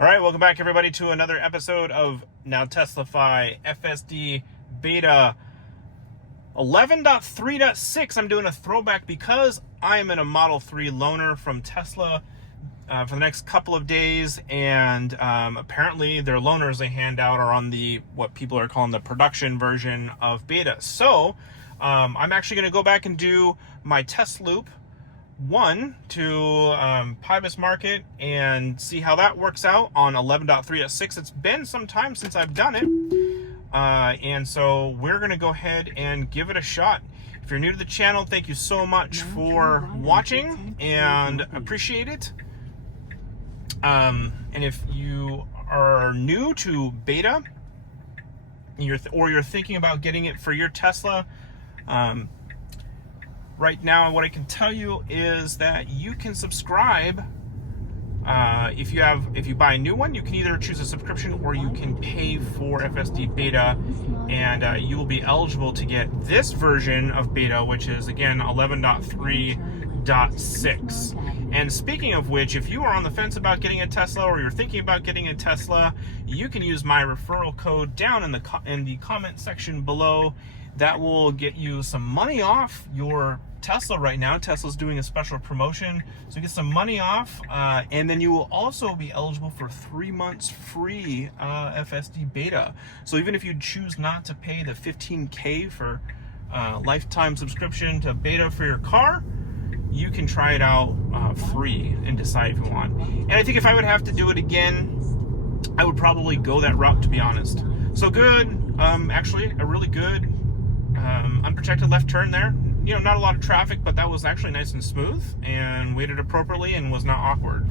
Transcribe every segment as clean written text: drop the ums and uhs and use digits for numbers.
All right, welcome back everybody to another episode of Now Teslafy FSD Beta 11.3.6. I'm doing a throwback because I'm in a Model 3 loaner from Tesla for the next couple of days, and apparently their loaners they hand out are on the what people are calling the production version of Beta. So I'm actually going to go back and do my Testloop 1 to Pybus Market and see how that works out on 11.3.6. It's been some time since I've done it, and so we're gonna go ahead and give it a shot. If you're new to the channel, thank you so much for watching and appreciate it. And if you are new to Beta or you're thinking about getting it for your Tesla, right now, what I can tell you is that you can subscribe. If you buy a new one, you can either choose a subscription or you can pay for FSD Beta, and you will be eligible to get this version of Beta, which is again 11.3.6. And speaking of which, if you are on the fence about getting a Tesla or you're thinking about getting a Tesla, you can use my referral code down in the comment section below. That will get you some money off your Tesla right now. Tesla's doing a special promotion, so you get some money off, and then you will also be eligible for 3 months free FSD Beta. So even if you choose not to pay the $15K for lifetime subscription to Beta for your car, you can try it out free and decide if you want. And I think if I would have to do it again, I would probably go that route, to be honest. So good, actually a really good unprotected left turn there. You know, not a lot of traffic, but that was actually nice and smooth and weighted appropriately and was not awkward.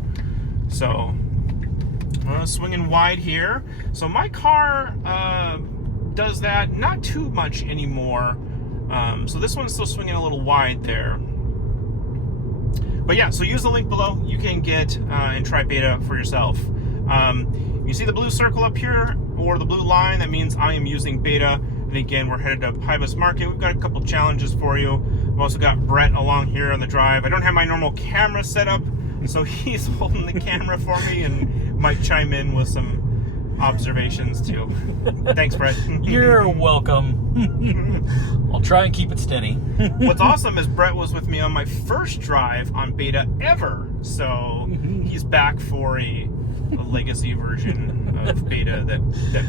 So swinging wide here. So my car does that not too much anymore. So this one's still swinging a little wide there. But yeah, so use the link below. You can get and try Beta for yourself. You see the blue circle up here or the blue line, that means I am using Beta. And again, we're headed to Pybus Market. We've got a couple challenges for you. We've also got Brett along here on the drive. I don't have my normal camera set up, so he's holding the camera for me and might chime in with some observations too. Thanks, Brett. You're welcome. I'll try and keep it steady. What's awesome is Brett was with me on my first drive on Beta ever, so he's back for a legacy version of Beta that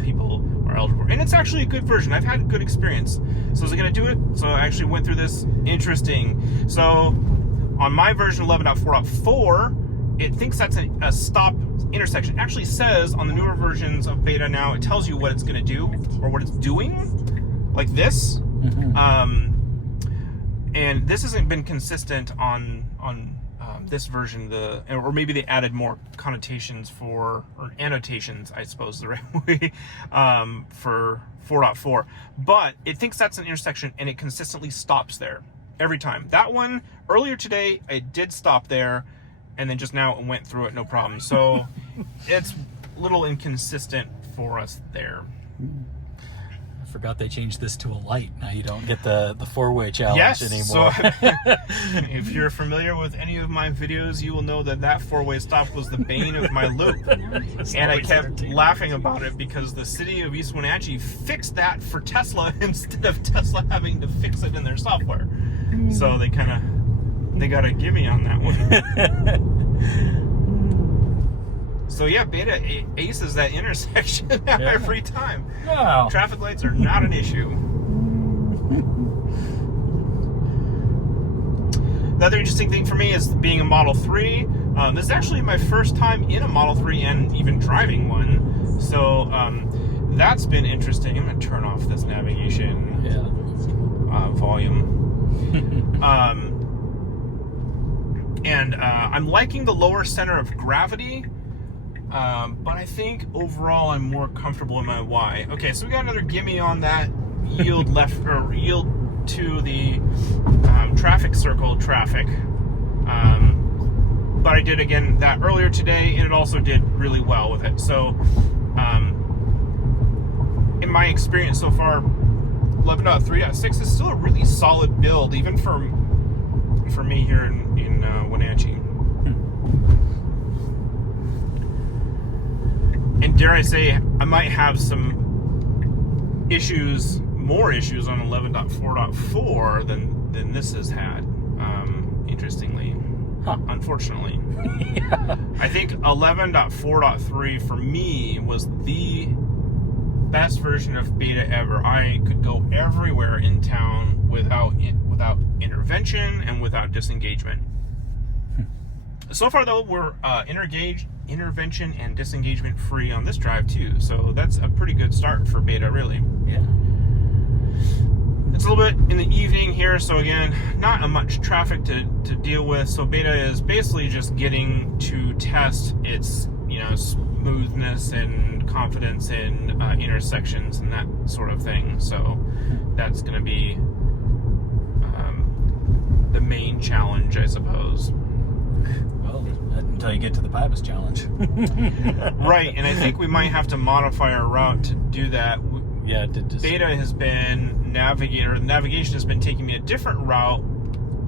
people are eligible for. And it's actually a good version. I've had a good experience. So is it going to do it? So I actually went through this. Interesting. So on my version 11.4.4, it thinks that's a stop intersection. It actually says on the newer versions of Beta now, it tells you what it's going to do or what it's doing, like this. And this hasn't been consistent on this version, or maybe they added more connotations or annotations, I suppose the right way, for 4.4. But it thinks that's an intersection and it consistently stops there every time. That one earlier today, it did stop there, and then just now it went through it no problem. So it's a little inconsistent for us there. I forgot they changed this to a light. Now you don't get the four-way challenge anymore. So if you're familiar with any of my videos, you will know that four-way stop was the bane of my loop. And I kept laughing about it because the city of East Wenatchee fixed that for Tesla instead of Tesla having to fix it in their software. So they got a gimme on that one. So yeah, Beta aces that intersection every time. Wow. Traffic lights are not an issue. Another interesting thing for me is being a Model 3. This is actually my first time in a Model 3 and even driving one. So that's been interesting. I'm going to turn off this navigation volume. And I'm liking the lower center of gravity. But I think overall I'm more comfortable in my Y. Okay, so we got another gimme on that yield left, or yield to the traffic circle traffic. But I did again that earlier today, and it also did really well with it. So in my experience so far, 11.3.6 is still a really solid build, even for me here in Wenatchee. And dare I say, I might have some issues, more issues on 11.4.4 than this has had, interestingly. Unfortunately. Yeah. I think 11.4.3 for me was the best version of beta ever. I could go everywhere in town without intervention and without disengagement. So far, though, we're intervention and disengagement free on this drive too, so that's a pretty good start for beta, really. Yeah. It's a little bit in the evening here, so again, not much traffic to deal with. So beta is basically just getting to test its, smoothness and confidence in intersections and that sort of thing. So that's going to be the main challenge, I suppose. Well, until you get to the Pybus challenge. Right, and I think we might have to modify our route to do that. Yeah, it did. Beta has been navigation has been taking me a different route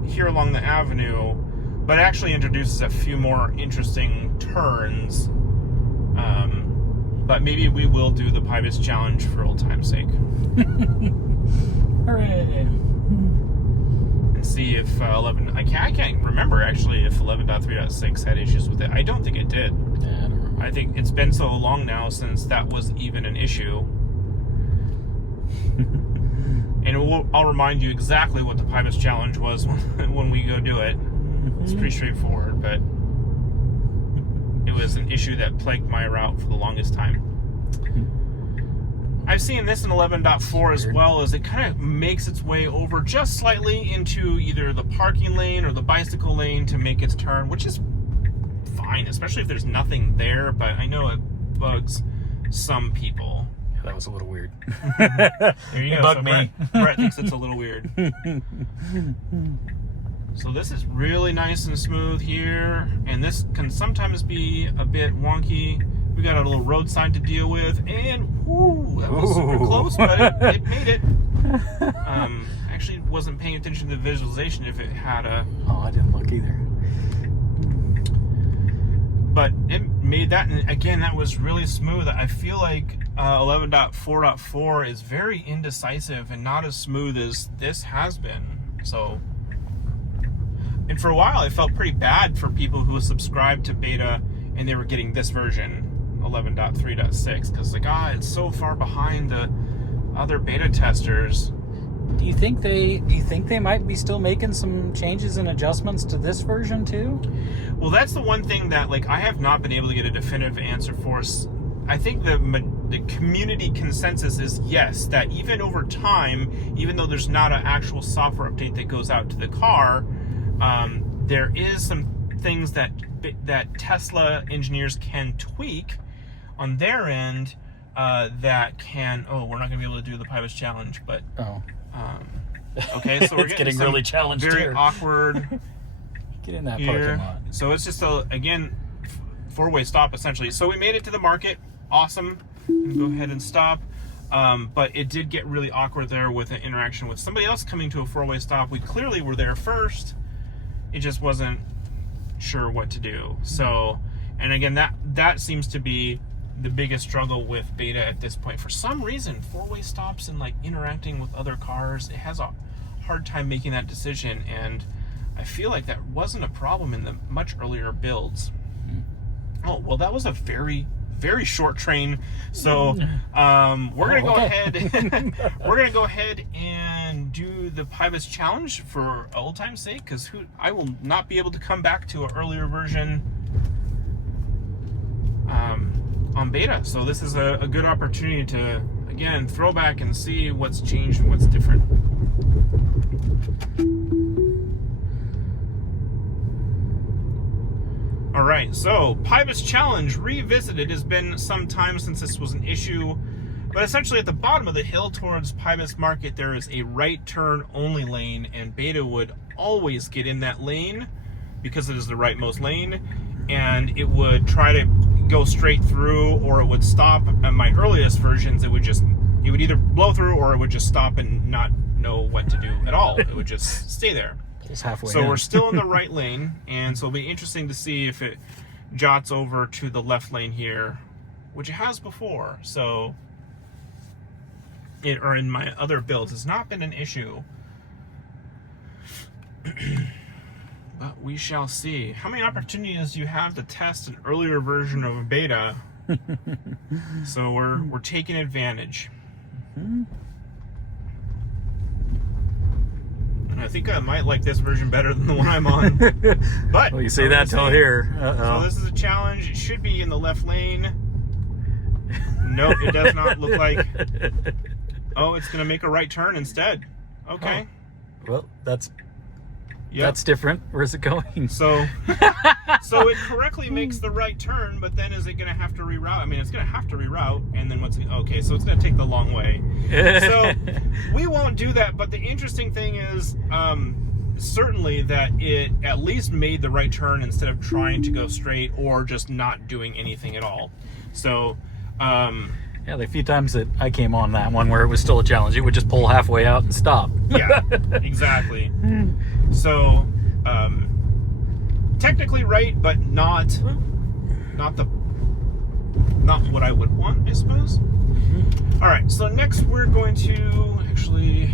here along the avenue, but actually introduces a few more interesting turns. But maybe we will do the Pybus challenge for old time's sake. Hooray! And see if 11. I can't remember actually if 11.3.6 had issues with it. I don't think it did. Yeah, I don't remember. I think it's been so long now since that was even an issue. And I'll remind you exactly what the Pybus challenge was when we go do it. It's pretty straightforward, but it was an issue that plagued my route for the longest time. I've seen this in 11.4 as well, as it kind of makes its way over just slightly into either the parking lane or the bicycle lane to make its turn, which is fine, especially if there's nothing there, but I know it bugs some people. Yeah, that was a little weird. There you go. Bugged me. Brett thinks it's a little weird. So this is really nice and smooth here, and this can sometimes be a bit wonky. We got a little road sign to deal with, and whoo, that was super close, but it made it. Actually wasn't paying attention to the visualization if it had a... Oh, I didn't look either. But it made that, and again, that was really smooth. I feel like 11.4.4 is very indecisive and not as smooth as this has been. So, and for a while, I felt pretty bad for people who subscribed to beta and they were getting this version, 11.3.6, because it's so far behind the other beta testers. Do you think they might be still making some changes and adjustments to this version too? Well, that's the one thing that I have not been able to get a definitive answer for. I think the community consensus is yes, that even over time, even though there's not an actual software update that goes out to the car, there is some things that Tesla engineers can tweak on their end that can. Oh, we're not going to be able to do the Pybus challenge, but. Oh. Okay, so we're getting really challenged very here. Awkward. Get in that here. parking lot. So it's just again, four-way stop essentially. So we made it to the market. Awesome. Go ahead and stop. But it did get really awkward there with an interaction with somebody else coming to a four-way stop. We clearly were there first. It just wasn't sure what to do. So, and again, that seems to be the biggest struggle with beta at this point. For some reason, four-way stops and interacting with other cars, it has a hard time making that decision, and I feel like that wasn't a problem in the much earlier builds. Oh, well, that was a very, very short train. So we're gonna go ahead and do the Pybus challenge for old time's sake, because I will not be able to come back to an earlier version on beta. So this is a good opportunity to again throw back and see what's changed and what's different. All right, so Pybus challenge revisited. Has been some time since this was an issue, but essentially at the bottom of the hill towards Pybus Market, there is a right turn only lane, and beta would always get in that lane because it is the rightmost lane, and it would try to go straight through, or it would stop. On my earliest versions, it would either blow through or it would just stop and not know what to do at all. It would just stay there. It's halfway So in. we're still in the right lane, and so it'll be interesting to see if it jots over to the left lane here which it has before. So, or in my other builds, it's not been an issue. But we shall see. How many opportunities do you have to test an earlier version of a beta? So we're taking advantage. Mm-hmm. And I think I might like this version better than the one I'm on. But well, you say that till here. So this is a challenge. It should be in the left lane. Nope, it does not look like. Oh, it's going to make a right turn instead. Okay. Oh. Well, that's different. Where's it going? So it correctly makes the right turn, but then is it going to have to reroute? I mean, it's going to have to reroute, and then okay, so it's going to take the long way. So we won't do that, but the interesting thing is certainly that it at least made the right turn instead of trying to go straight or just not doing anything at all. So yeah, the few times that I came on that one where it was still a challenge, it would just pull halfway out and stop. Yeah, exactly. So, technically right, but not what I would want, I suppose. All right, so next we're going to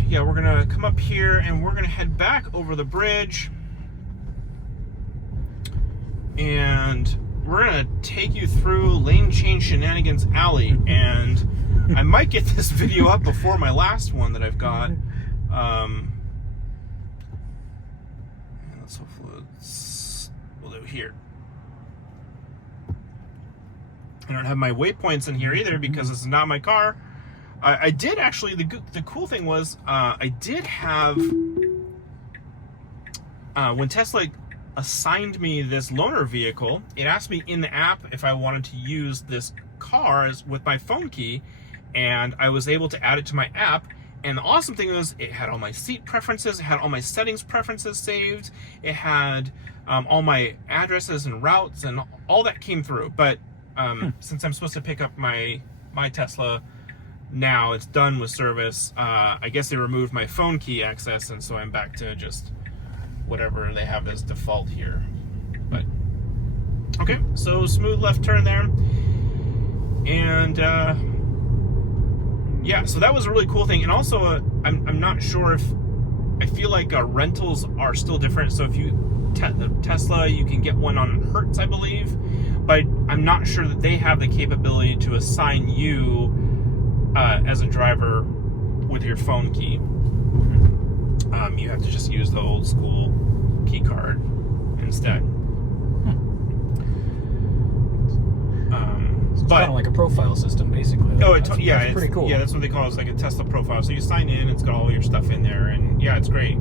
we're gonna come up here and we're gonna head back over the bridge, and we're gonna take you through Lane Change Shenanigans Alley, and I might get this video up before my last one that I've got. Let's hopefully we'll do here. I don't have my waypoints in here either because this is not my car. I did actually, the cool thing was I did have when Tesla assigned me this loaner vehicle, it asked me in the app if I wanted to use this car with my phone key, and I was able to add it to my app. And the awesome thing was it had all my seat preferences, it had all my settings preferences saved, it had all my addresses and routes, and all that came through. But since I'm supposed to pick up my Tesla now, it's done with service, I guess they removed my phone key access, and so I'm back to just whatever they have as default here. But okay, so smooth left turn there, and yeah, so that was a really cool thing. And also I'm not sure if I feel like rentals are still different. So if you Tesla, you can get one on Hertz, I believe, but I'm not sure that they have the capability to assign you as a driver with your phone key. You have to just use the old school key card instead. It's kind of like a profile system, basically. That's pretty cool. Yeah, that's what they call it. It's like a Tesla profile. So you sign in, it's got all your stuff in there, and yeah, it's great.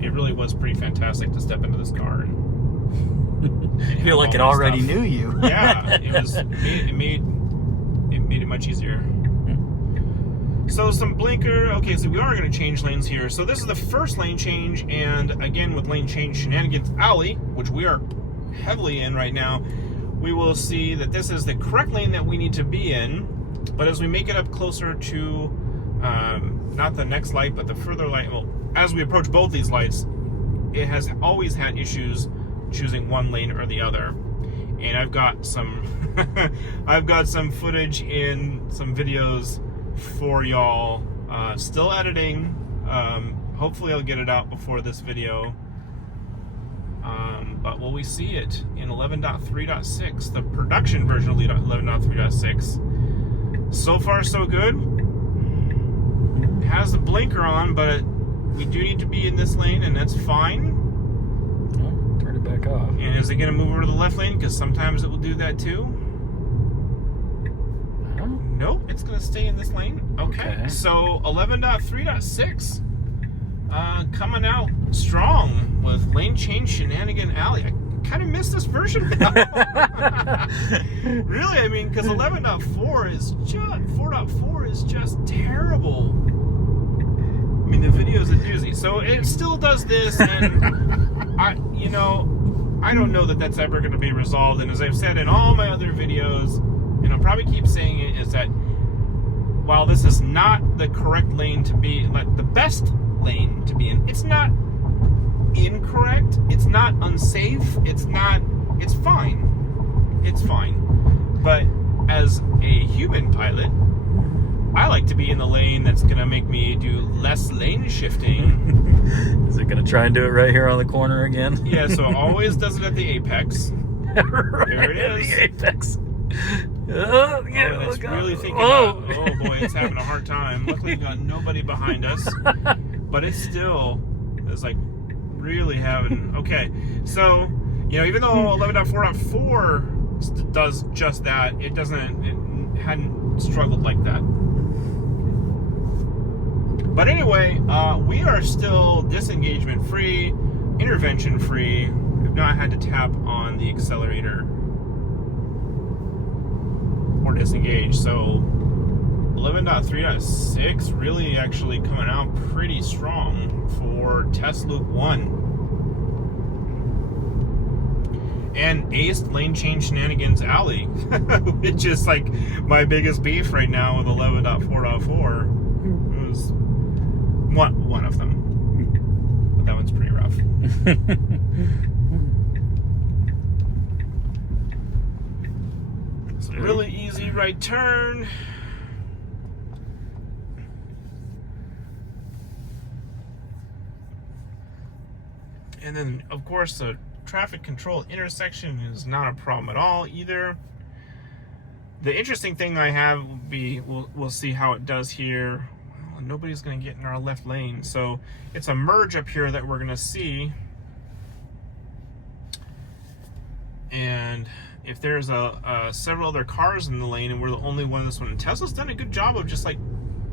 It really was pretty fantastic to step into this car and I feel like it already knew you. Yeah, it made it much easier. So some blinker. Okay, so we are going to change lanes here. So this is the first lane change, and again with Lane Change Shenanigans Alley, which we are heavily in right now, we will see that this is the correct lane that we need to be in. But as we make it up closer to not the next light, but the further light, well, as we approach both these lights, it has always had issues choosing one lane or the other. And I've got some footage in some videos for y'all, still editing. Hopefully I'll get it out before this video, but will we see it in 11.3.6, the production version of 11.3.6? So far so good. It has the blinker on, but we do need to be in this lane, and that's fine. Oh, turn it back off. And is it going to move over to the left lane? Because sometimes it will do that too. Nope, it's going to stay in this lane. Okay. So 11.3.6 coming out strong with Lane Change Shenanigan Alley. I kind of miss this version now. Really, I mean, because 11.4 is just 4.4 is just terrible. I mean, the video is a doozy. So it still does this, and I don't know that that's ever going to be resolved. And as I've said in all my other videos, and I'll probably keep saying it, is that while this is not the correct lane to be, like the best lane to be in, it's not incorrect, it's not unsafe, it's fine. But as a human pilot, I like to be in the lane that's going to make me do less lane shifting. Is it going to try and do it right here on the corner again? Yeah, so it always does it at the apex. Right there it is. The apex. Oh, yeah, and it's really thinking oh boy, it's having a hard time. Luckily, we got nobody behind us. But it still is like really having... Okay, so, even though 11.4.4 does just that, it hadn't struggled like that. But anyway, we are still disengagement free, intervention free. We've not had to tap on the accelerator or disengage. So 11.3.6 really actually coming out pretty strong for Testloop 1. And aced lane change shenanigans alley, which is like my biggest beef right now with 11.4.4. One of them, but that one's pretty rough. So really easy right turn. And then, of course, the traffic control intersection is not a problem at all either. The interesting thing I have will be, we'll see how it does here. Nobody's going to get in our left lane, so it's a merge up here that we're going to see. And if there's several other cars in the lane and we're the only one in this one, Tesla's done a good job of just like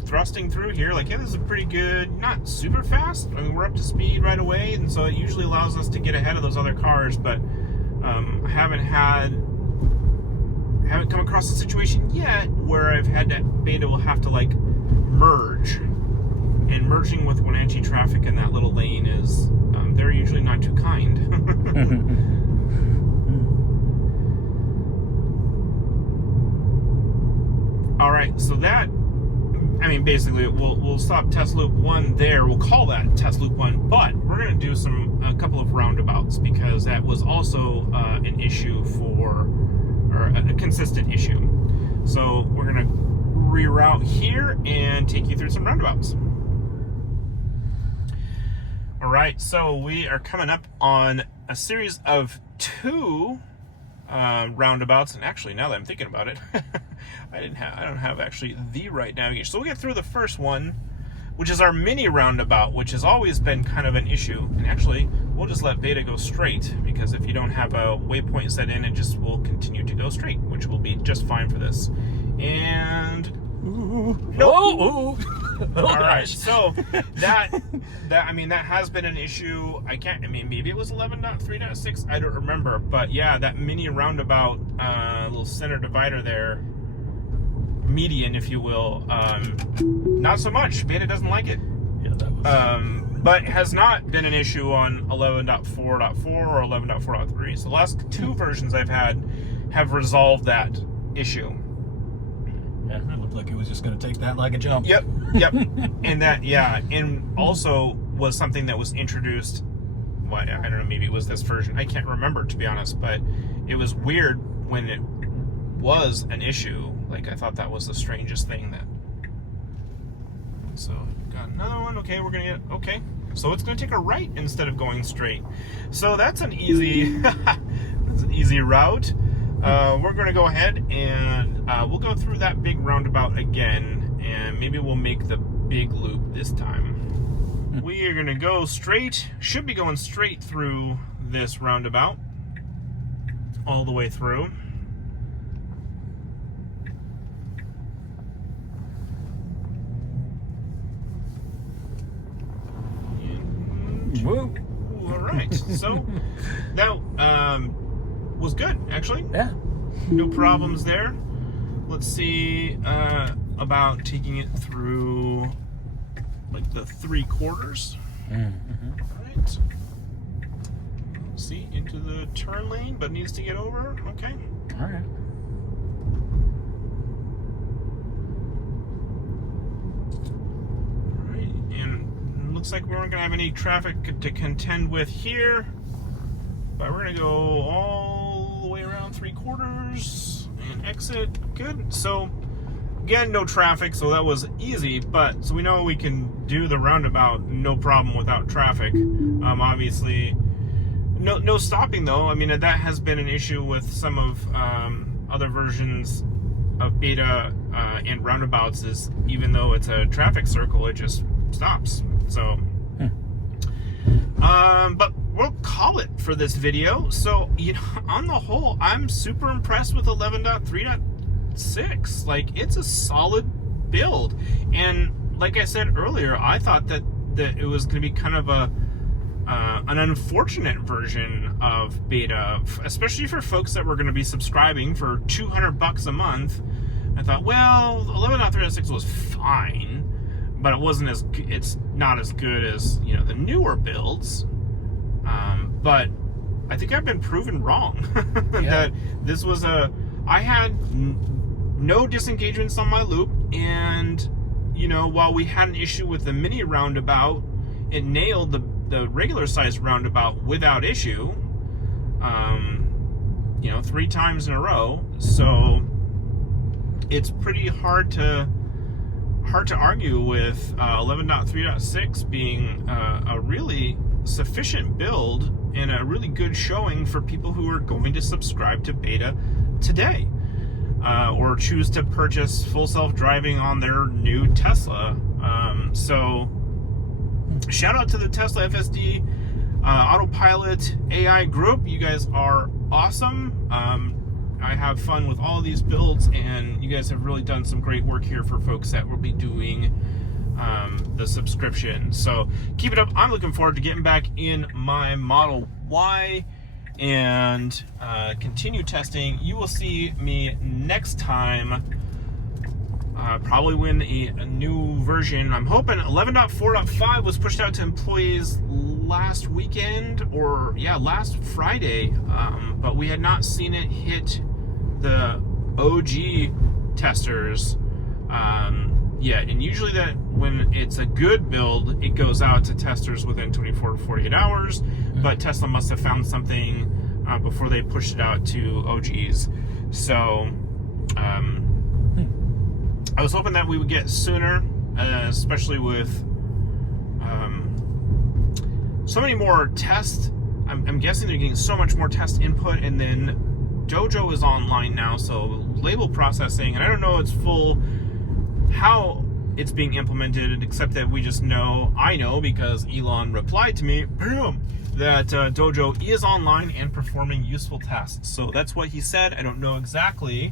thrusting through here. Like, yeah, this is a pretty good, not super fast. I mean, we're up to speed right away, and so it usually allows us to get ahead of those other cars. But I haven't come across a situation yet where I've had that Beta will have to like merge, and merging with Wenatchee traffic in that little lane is they're usually not too kind. All right, so that, I mean, basically we'll stop Testloop 1 there. We'll call that Testloop 1, but we're going to do a couple of roundabouts, because that was also an issue or a consistent issue. So we're going to reroute here and take you through some roundabouts. All right, so we are coming up on a series of 2 roundabouts, and actually, now that I'm thinking about it, I don't have actually the right navigation. So we'll get through the first one, which is our mini roundabout, which has always been kind of an issue. And actually, we'll just let Beta go straight, because if you don't have a waypoint set in, it just will continue to go straight, which will be just fine for this. And no. All right, so that has been an issue. Maybe it was 11.3.6, I don't remember, but yeah, that mini roundabout, little center divider there, median, if you will, not so much. Beta doesn't like it. Yeah, that was. But has not been an issue on 11.4.4 or 11.4.3. So the last 2 versions I've had have resolved that issue. Yeah, it looked like it was just going to take that like a jump. Yep. And that, yeah, and also was something that was introduced, I don't know, maybe it was this version. I can't remember, to be honest, but it was weird when it was an issue. Like, I thought that was the strangest thing that... So, got another one. Okay, we're going to get... Okay, so it's going to take a right instead of going straight. So that's an easy... that's an easy route. We're going to go ahead and we'll go through that big roundabout again, and maybe we'll make the big loop this time. We are going to go straight, should be going straight through this roundabout, all the way through. Woo. All right, so that was good, actually. Yeah. No problems there. Let's see about taking it through like the 3/4. Mm-hmm. All right. See, into the turn lane, but needs to get over. Okay. All right. All right, and it looks like we aren't going to have any traffic to contend with here, but we're going to go all the way around 3/4 and exit. Good. So again, no traffic, so that was easy, but so we know we can do the roundabout no problem without traffic. Obviously no stopping though. I mean, that has been an issue with some of other versions of beta and roundabouts, is even though it's a traffic circle, it just stops. So but we'll call it for this video. So, you know, on the whole, I'm super impressed with 11.3.6. Like, it's a solid build. And like I said earlier, I thought that it was going to be kind of an unfortunate version of beta, especially for folks that were going to be subscribing for $200 a month. I thought, well, 11.3.6 was fine, but it wasn't as, it's not as good as, you know, the newer builds. But I think I've been proven wrong. That this was I had no disengagements on my loop, and, you know, while we had an issue with the mini roundabout, it nailed the regular size roundabout without issue, you know, 3 times in a row. So it's pretty hard to argue with 11.3.6 being a really sufficient build and a really good showing for people who are going to subscribe to beta today, or choose to purchase full self-driving on their new Tesla. So shout out to the Tesla FSD Autopilot AI group. You guys are awesome. I have fun with all these builds, and you guys have really done some great work here for folks that will be doing the subscription. So keep it up. I'm looking forward to getting back in my Model Y and continue testing. You will see me next time, probably when a new version, I'm hoping 11.4.5 was pushed out to employees last weekend, or last Friday, but we had not seen it hit the OG testers yet. And usually that when it's a good build, it goes out to testers within 24 to 48 hours, but Tesla must have found something before they pushed it out to OGs. So I was hoping that we would get sooner, especially with so many more tests. I'm guessing they're getting so much more test input, and then Dojo is online now, so label processing, and I don't know its full how it's being implemented, except that we just know, I know because Elon replied to me, boom, that Dojo is online and performing useful tests. So that's what he said. I don't know exactly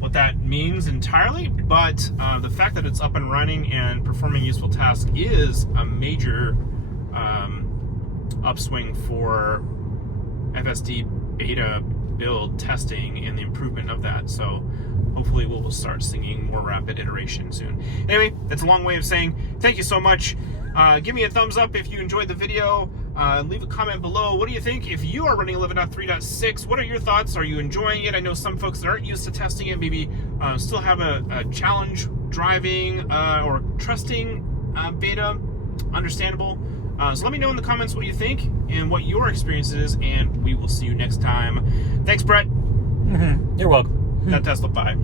what that means entirely, but the fact that it's up and running and performing useful tasks is a major upswing for FSD Beta build testing and the improvement of that. So hopefully we'll start seeing more rapid iteration soon. Anyway, that's a long way of saying thank you so much. Give me a thumbs up if you enjoyed the video. Leave a comment below. What do you think? If you are running 11.3.6, what are your thoughts? Are you enjoying it? I know some folks that aren't used to testing it maybe still have a challenge driving or trusting beta. Understandable. So let me know in the comments what you think and what your experience is, and we will see you next time. Thanks, Brett. You're welcome. That Tesla, bye.